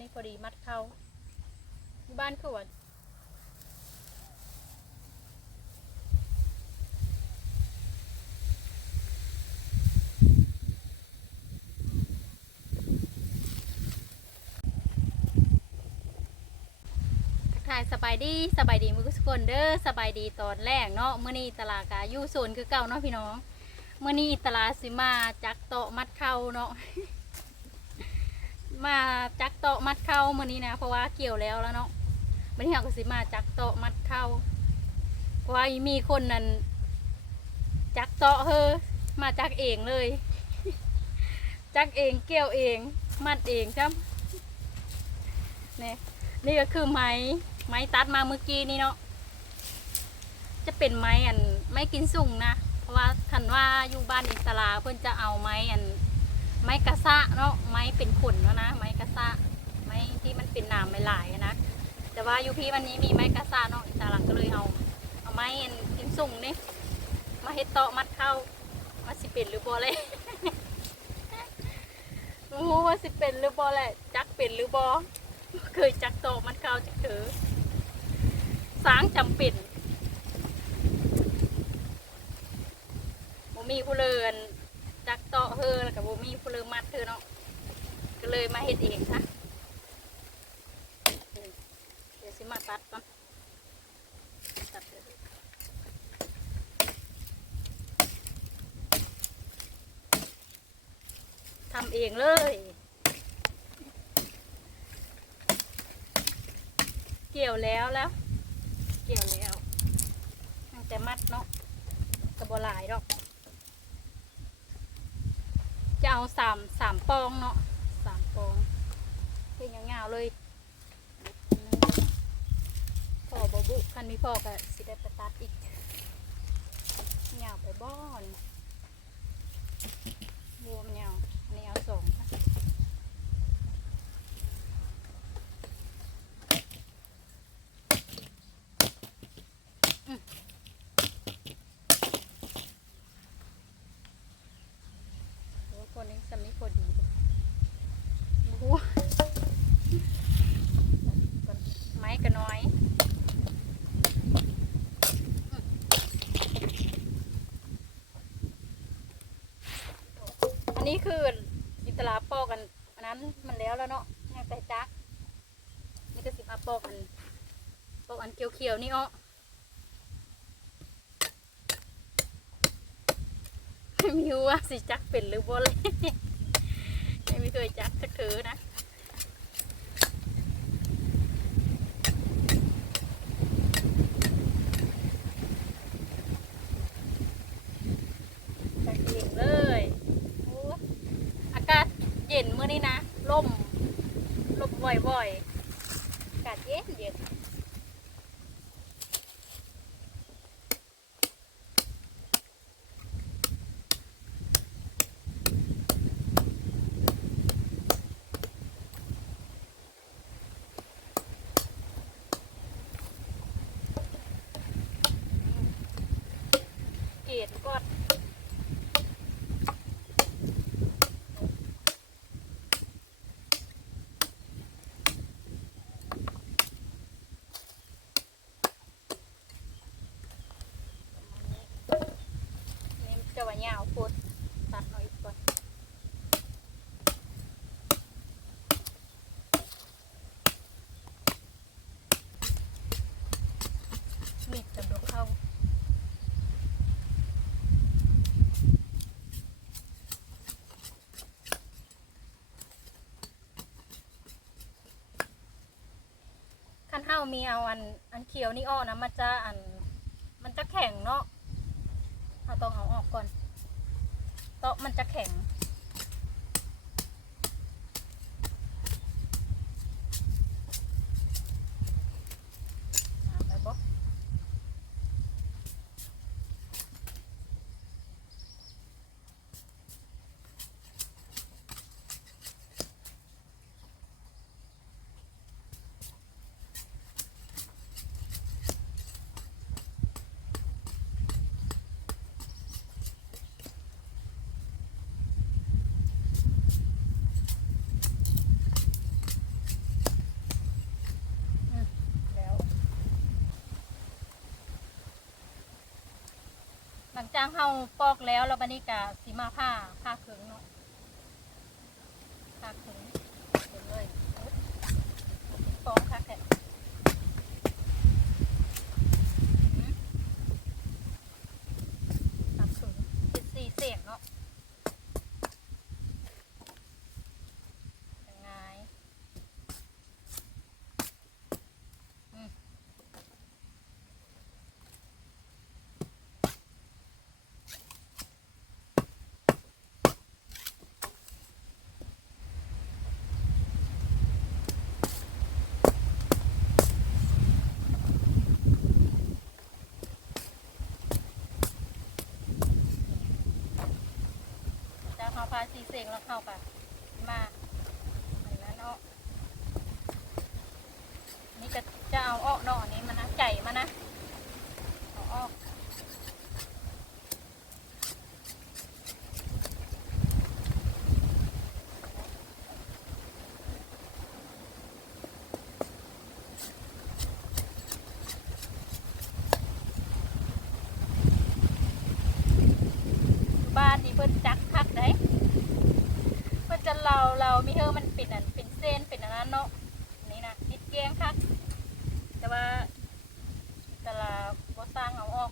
นี่พอดีมัดเข้าอยู่บ้านคือว่าทักทายสบายดีสบายดีมือกุสกคนเด้อสบายดีตอนแรกเนาะเมื้อนี้ตลาดกายู่โซนคือเก่าเนาะพี่น้องเมื้อนี้ตลาดสิมาจักโตมัดเข้าเนาะ มาจักโตะมัดเข้ามื้อนี้นะ เพราะว่าเกี่ยวแล้วแล้วเนาะมื้อนี้เราก็สิมาจักโตะมัดเข้าเพราะว่ามีคนนั้นจักโตะเฮอมาจักเองเลย จักเองเกี่ยวเอง มัดเองจ้ำนี่นี่ก็คือไม้ไม้ตัดมาเมื่อกี้นี่เนาะจะเป็นไม้อันไม้กินสุ่งนะ เพราะว่าคันว่าอยู่บ้านอิสลาเพื่อนจะเอาไม้อัน ไม้กระซะเนาะไม้เป็นขนเนาะนะไม้กระซะไม้ที่มันเป็นหนามหลายๆนะแต่ว่ายูพี่วันนี้มีไม้กระซะเนาะอิสลาก็เลยเอา เอาไม้อันกินสุ่งนี่มาเฮ็ดโตะมัดเข้ามาสิเป็นหรือบ่เลยรู้ว่าสิเป็นหรือบ่แหละจักเป็นหรือบ่เคยจักโตะมัดเข้าจักเถอสางจำเป็นบ่มีผู้เลิน จักเตาะเฮอแล้วกับบ่มีผู้เลิมัดเธอเนาะก็เลยมาเฮ็ดเองค่ะเดี๋ยวสิมาตัดก่อนตัดเลยทำเองเลยเกี่ยวแล้วแล้ว เกี่ยวแล้วตั้งแต่มัดเนาะกระบหลายดอก จะเอาสามสามปองเนาะสามปองเพียงยาวๆเลยพ่อบบุคันมีพ่อก็สิได้ไปตัดอีกยาวไปบ้อนบวมยาวอันนี้เอาสองค่ะอืมโอ้คนนี้สมิพอดีเลยโอ้โหไม้ก็น้อย อั นี้คืออิตลาปอกกันอันนั้นมันแล้วแล้วเนาะยังใส่จักนี่ก็สิมาปอกอันปอกอันเขียวๆนี่อ้อไม่มีว่าสิจักเป็นหรือบ่เลยไม่เคยจักสักเถือนะ จักเองเลยโอ้อากาศเย็นเมื่อนี้นะลมลมบ่อยๆ อากาศเย็นเย็น เกลียดก็นี่มันจะว่ายาวโพดตัดหน่อยอีกก่อนมีดกับดอกเข้า ขั้นเท้ามีเอาอันอันเขียวนี่อ้อนะมันจะอัน มันจะแข็งเนาะเราต้องเอาออกก่อนโต๊ะมันจะแข็ง หลังจากเฮาปอกแล้วแล้วบัดนี้ก็สิมาผ้าผ้าขึงเนาะผ้าเคืองเดี๋ยวเลยปอกค่ะแค่ผ้าเคืองเป็นสี่เสียงเนาะยังไงอืม จะเข้าสีเสียงแล้วเข้าไปมาอันนั้นเนาะนี่ก็จะเอาออกเนาะอันนี้มันนะใจมันนะเอาออกบ้านนี่เพิ่นจักคักได้เพิ่นจะเราเรามี เป็นอันเป็นเส้นเป็นอันนั้นเนาะนี่นะนิดแกงค่ะแต่ว่าแต่ละบ่สร้างเอาออก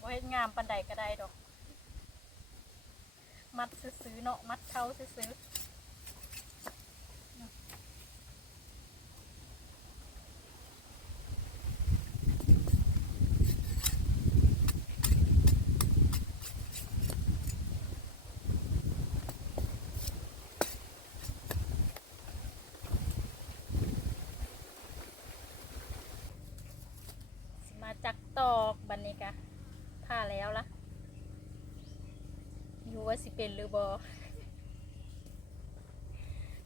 บ่เฮ็ดงามปันใดก็ได้ดอก มัดซื้อเนาะมัดเข้าซื้อ ตอกบันนี้กะผ่าแล้วละอยู่ว่าสิเป็นหรือบอ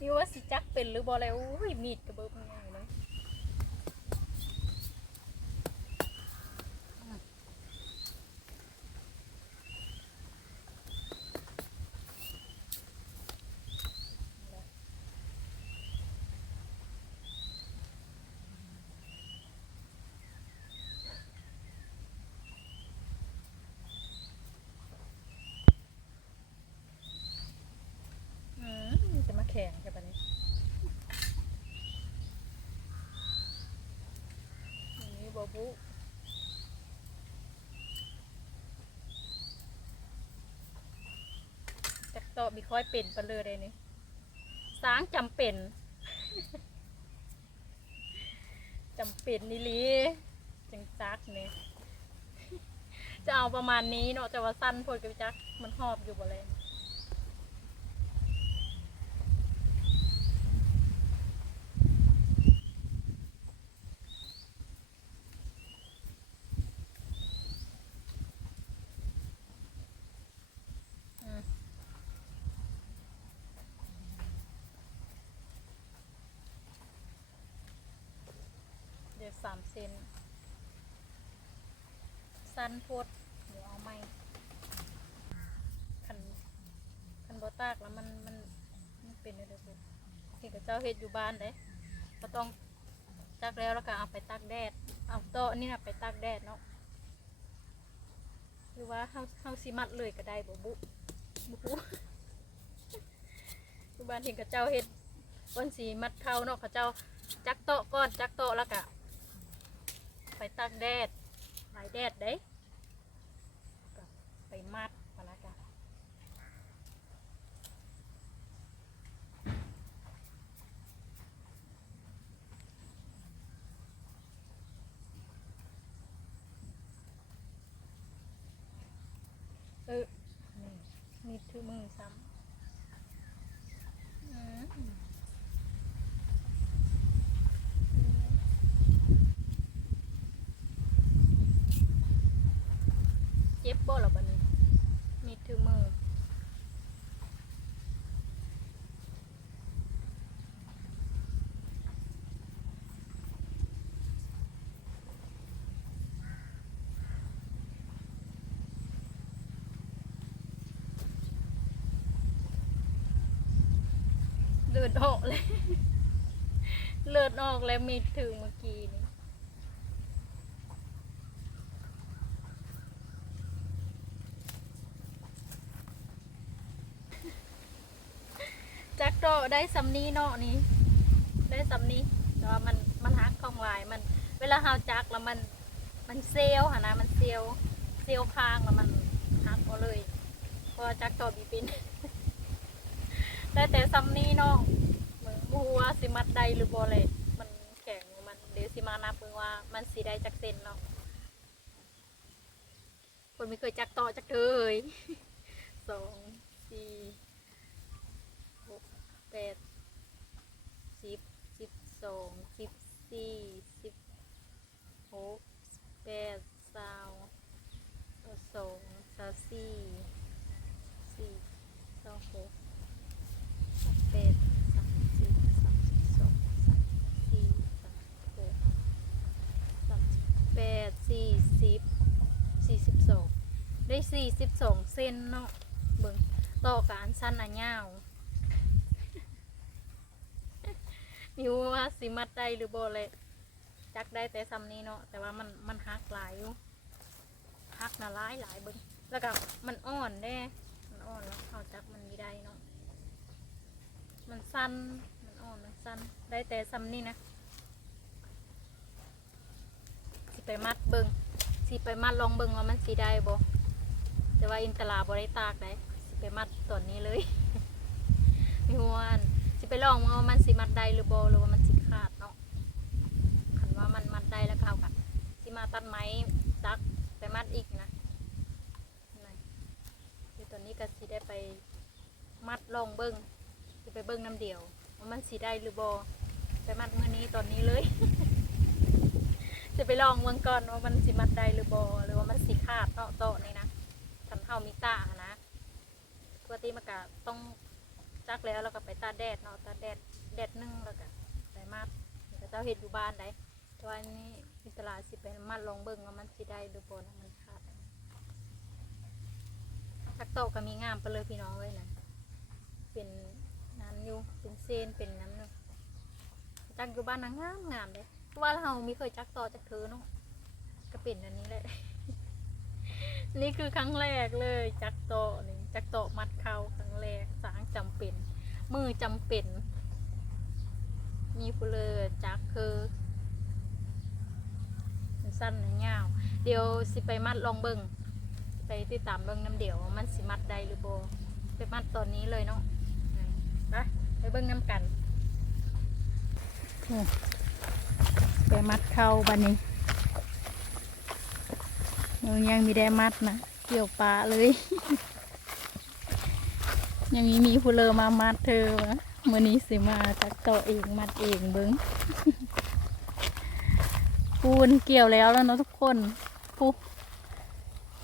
อยู่ว่าสิจักเป็นหรือบอแล้วอุ้ยมีดกระเบิดมันยังเลยอืมจะมาแข่งกันบันนี้ จักตอมีค่อยเป็นไปเลยเลยนี่สร้างจำเป็นจำเป็นนี่ลีจังจักนี่จะเอาประมาณนี้เนาะจะว่าสั้นพดกับจักมันหอบอยู่บ่เลย สามเซนสั้นโพดเดี๋ยวเอาไม่คันคันบอตากแล้วมันมันมันเป็นอะไรบุที่กับเจ้าเฮ็ดอยู่บ้านเด้ก็ต้องจักแล้วแล้วก็เอาไปตากแดด เอาโต๊ะนี่นะไปตากแดดเนาะหรือว่าเฮาเฮาสิมัดเลยก็ได้บ่บุบุกูอยู่บ้านเห็นกับเจ้าเฮ็ดวันสีมัดเท้าเนาะเขาเจ้าจักโต๊ะก้อนจักโต๊ะแล้วก็ ไปตากแดดหลายแดดเด้ ไปมัดมาแล้วกันเออนี่มีถือมือซ้ำอืมเจ็ บบ่หรอบันนี้มีถือมือเลือดออกเลย เลือดออกแล้วมีดถือเมื่อกี้นี่ ได้สำนีเนาะนี่ได้สำนี้แต่ว่ามันมันหักของลายมัน เวลาเฮาจักแล้วมันมันเซลหะนะมันเซลเซลค้างแล้วมันหักเอาเลยพราะว่าจักต่อบีปินได้แต่สำนีเนาะเหมือนบูวาสิมัดไดหรือบ่เลยมันแข็งมันเดี๋ยวสิมานับเบิ่งว่ามันสิได้จักเซนเนาะคนไม่เคยจักต่อจักเลยสองสี่ แปดสิบสิบสองสิบสี่สิบหกแปดสาวสองสาวสี่สี่สองหกสามแปดสามสิบสามสิบสองสามสี่สามหกสามสิบแปดสี่สิบสี่สิบสองได้สี่สิบสองเซนเนาะเบิ่งต่อการสั้นอันยาว มิวว่าสิมัดได้หรือบ่เลยจักได้แต่ซ้ำนี้เนาะแต่ว่ามันมันหักหลายอยู่หักน่ะหลายหลายเบิ่งแล้วก็มันอ่อนแน่มันอ่อนแล้วเขาจักมันไม่ได้เนาะมันสั้นมันอ่อนมันสั้นได้แต่ซ้ำนี้นะสิไปมัดเบิ่งสิไปมัดลองเบิ่งว่ามันสิได้บ่แต่ว่าอินตลาบ่ได้ตากได้สิไปมัดตอนนี้เลยมิวาน สิไปลองว่ามันสิมัดได้หรือบ่หรือว่ามันสิขาดเนาะคันว่ามันมัดได้แล้วก็เอากะสิมาตัดไม้จักไปมัดอีกนะนั่นคือตอนนี้ก็สิได้ไปมัดลองเบิ้งสิไปเบิ้งน้ำเดียวว่ามันสิได้หรือบ่ไปมัดมื้อนี้ตอนนี้เลยจะไปลองเมืองก่อนว่ามันสิมัดได้หรือบ่หรือว่ามันสิขาดเนาะโตะนี่นะคันเฮามีตานะปกติมันก็ต้อง จักแล้วเราก็ไปตาแดดเนาะตาแดดแดดนึ่งแล้วก็ไปมัดเจ้าเห็ดอยู่บ้านได้ต่ว่าอันนี้อิตลาสิไปมัดลองเบิ่งว่ามันสิได้หรือบ่นมันขาดทักโตก็มีงามไปเลยพี่น้องเลยนะเป็นน้ำยูเป็นเส้นเป็นน้ำเนาะจักอยู่บ้านนางงามงามเลยเพราะว่าเรามีเคยจักต่อจากเธอเนาะก็เป็นอันนี้แหละนี่คือครั้งแรกเลย จักโตนี่จักโตมัดเขาครั้งแรกสา จำเป็น มือจำเป็น มีผู้เลอจักคือสั้นหรือยาวเดี๋ยวสิไปมัดลองเบิงไปติดตามเบิงน้ำเดี๋ยวมันสิมัดได้หรือโบไปมัดตอนนี้เลยเนาะไปไปเบิงน้ำกันไปมัดเข้าบันนี้ยังยังมีได้มัดนะ เกี่ยวปลาเลย ยังมีมีผู้เลอมามัดเธอวะมื่อนี้สิมาจากต่อเองมัดเองเบิ้งปูนเกี่ยวแล้วแล้วเนาะทุกคนปู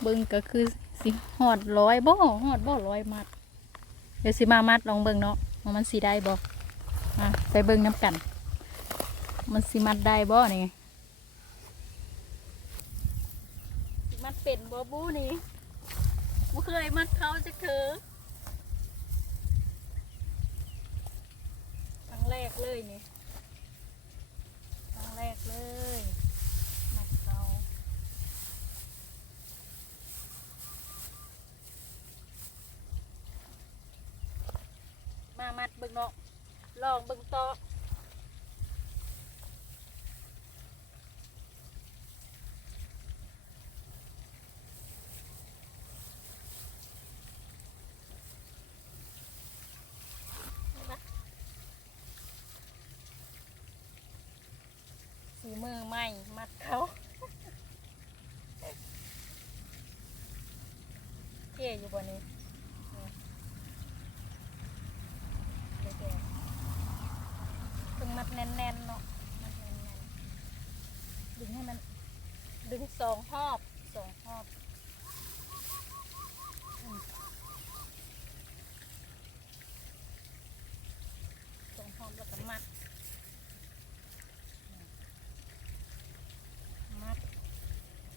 เบิ้งก็คือสิหอดร้อยบ่หอดบ่ร้อยมัด เดี๋ยวสิมามัดลองเบิ้งเนาะว่ามันสิได้บ่อะไปเบิ้งน้ำกัน มันสิมัดได้บ่นี่มัดเป็นบอบูนี่บ่เคยมัดเขาจะเธอครั้ง แรกเลยนี่ครั้งแรกเลยมัดเขามามัดเบิ่งเนาะลองเบิ่งต่อมาสีมือใหม่มัดเขาเท่ อยู่บนนี้ดึงมัดแน่นๆเนาะมัดแน่นๆดึงให้มัน ดึงสองรอบสองรอบอืมสองรอบแล้วก็มัดอืมมัด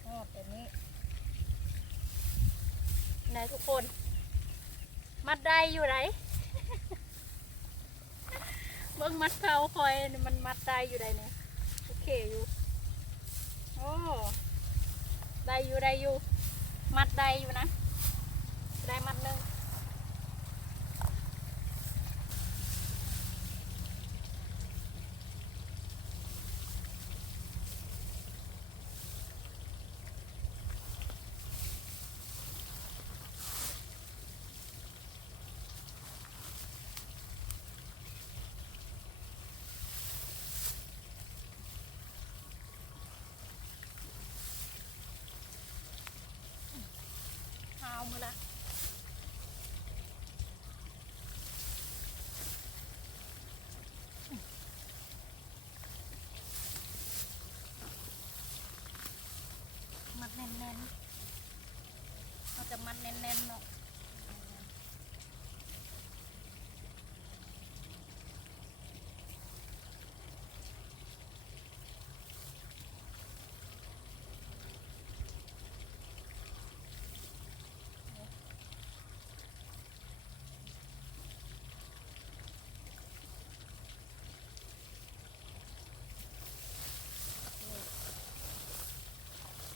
รอบแบบนี้ ไหนทุกคน มัดได้อยู่ไหนเบิ้งมัดเขาคอยมันมัดได้อยู่ไหนเนี่ยโอเคอยู่โอ้ได้อยู่ได้อยู่ มัดได้อยู่นะ ได้มัดหนึ่ง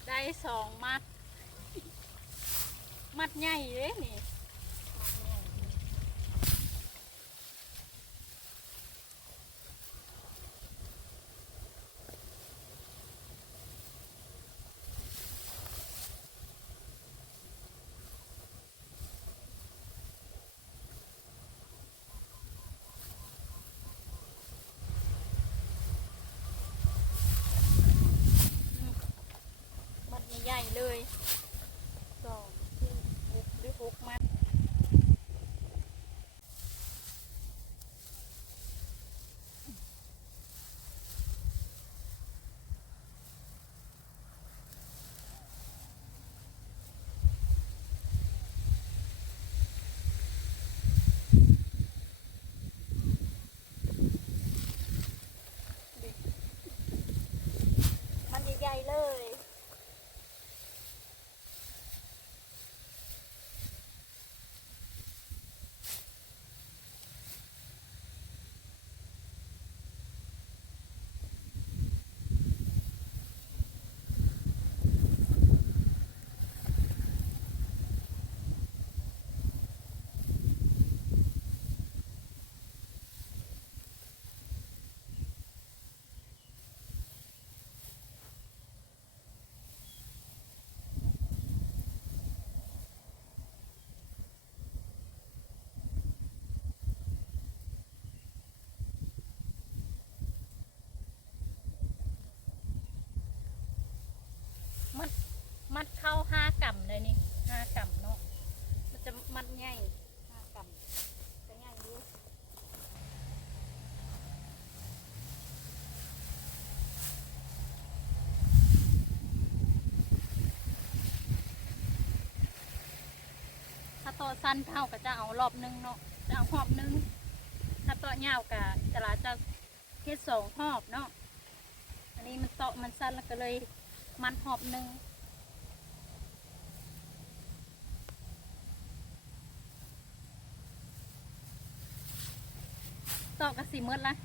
ได้ สองมัด มัดใหญ่เลยนี่ มัดใหญ่ๆ เลยสองสี่หกหรือหกมัด มันใหญ่ๆเลย มัดมัดเข้าห้ากำเลยนี่ห้ากำเนาะมันจะมัดใหญ่ห้ากำจะใหญ่อยูถ้า ตัวสั้นเท่าก็จะเอารอบหนึงเนาะจะเอาหอบหนึงถ้าตัวยาวก็จะลาจะเฮ็ดสองหอบเนาะอันนี้มันโตะมันสั้นแล้วก็เลยมันหอบหนึ่งตอกระสีมืดละ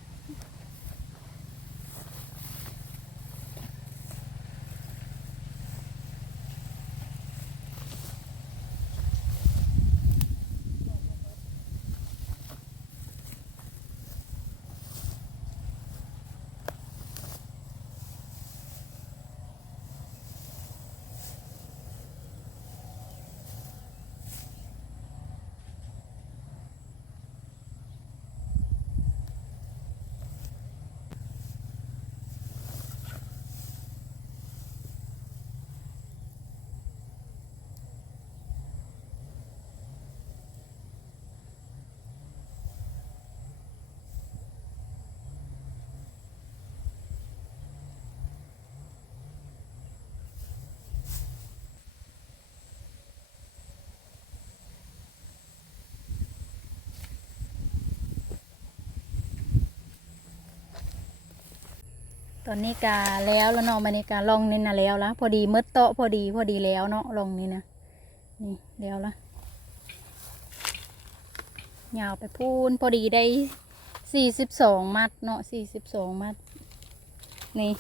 ตอนนี้กาแล้วแล้วเนาะมันนี้กาลองนี่นะแล้วละพอดีมืดโตพอดีพอดีแล้วเนาะลองนี่นะนี่แล้วละยาวไปพูนพอดีได้สี่สิบสองมัดเนาะสี่สิบสองมัด นี่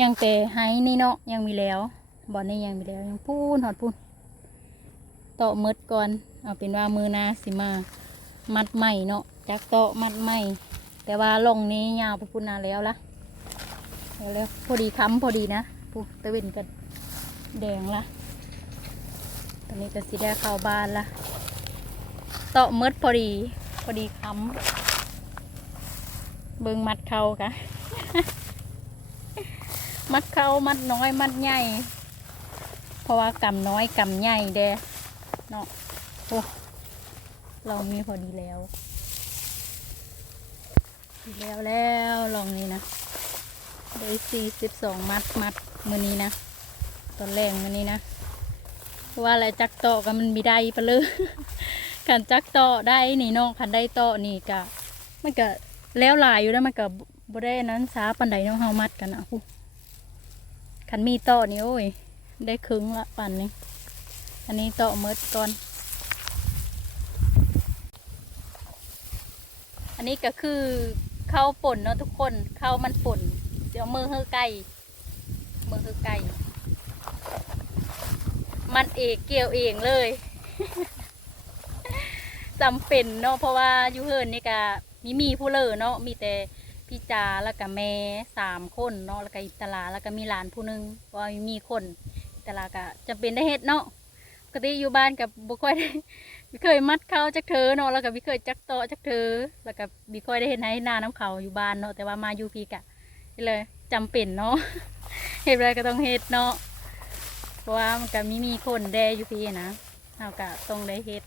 ยังแต่ไห้นี่เนาะยังมีแล้วบ่อนี่ยังมีแล้วยังพูนหอดพูนโตมืดก่อน เอาเป็นว่ามือนาสิมา มัดใหม่เนาะจากโตมัดใหม่แต่ว่าลงนี้ยาวไปพูนนาแล้วละ แล้วแล้วพอดีค้ำพอดีนะปูตะเวนกันแดงละตอนนี้ก็สิได้เข้าบ้านละโตะมืดพอดี พอดีค้ำเบิงมัดเขากะมัดเขามัดน้อยมัดใหญ่เพราะว่ากำน้อยกำใหญ่เด้เนาะโอ้เรามีพอดีแล้ว แล้วแล้วลองนี้นะ ได้สี่สิบสองมัดมัดมือนี้นะ ตอนแรกมือนี้นะ ว่าอะไรจักโตอกันมันมีได้ไปะเลยขันจักโตอได้นี่น้องขันได้โตอนี่กะมันก็แล้วหลายอยู่แล้วมันก็บ่ได้นั้นสาปันใดเน้องเฮามัดกันนะพูขันมีโตอนี่โอ้ยได้ครึ่งละปันนี้อันนี้โตอเมดก่อน อันนี้ก็คือข้าวป่นเนาะทุกคนข้าวมันป่น เดี๋ยวมือเฮือไก่มือเฮือไก่ มันเอกเกี่ยวเองเลยจำเป็นเนาะเพราะว่าอยู่เฮิร์นนี่ก็มีมีผู้เลอเนาะมีแต่พี่จาแล้วก็แม่สามคนเนาะแล้วก็อิตลาแล้วก็มีหลานผู้หนึงเพราะมีคนอิตลาก็จำเป็นได้เฮ็ดเนาะปกติอยู่บ้านกับบุค่อยได้บิเคยมัดเขาจักเธอเนาะแล้วก็บิเคยจักโตจักเธอแล้วก็บิค่อยได้เห็นให้หน้าน้ำเขาอยู่บ้านเนาะแต่ว่ามาอยู่พีกะ นี่เลยจำเป็นเนาะเฮ็ดอะไรก็ต้องเฮ็ดเนาะเพราะว่ามันก็มีมีคนแดอยู่พี่นะเราก็ต้องได้เฮ็ด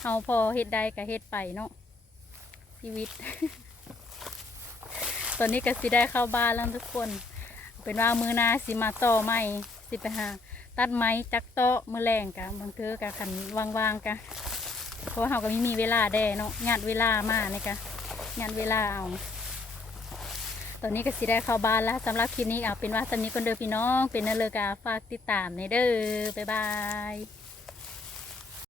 เฮาพอเฮ็ดได้ก็เฮ็ดไปเนาะชีวิต ตอนนี้ก็สิได้เข้าบ้านแล้วทุกคน เป็นว่ามือนาสิมาต่อไม้สิไปหาตัดไม้จักโต๊ะมือแรงกะบางเทือกะขันวางๆกะเพราะว่าเราก็ไม่มีเวลาแดเนาะงานเวลามากเนี่ยกะงานเวลาเอา ตอนนี้ก็สิได้เข้าบ้านแล้วสำหรับคลิปนี้เอาเป็นว่าสำนี้คนเดิมพี่น้อง เป็นนั่นเลกาฝากติดตามในเด้อบ๊ายบาย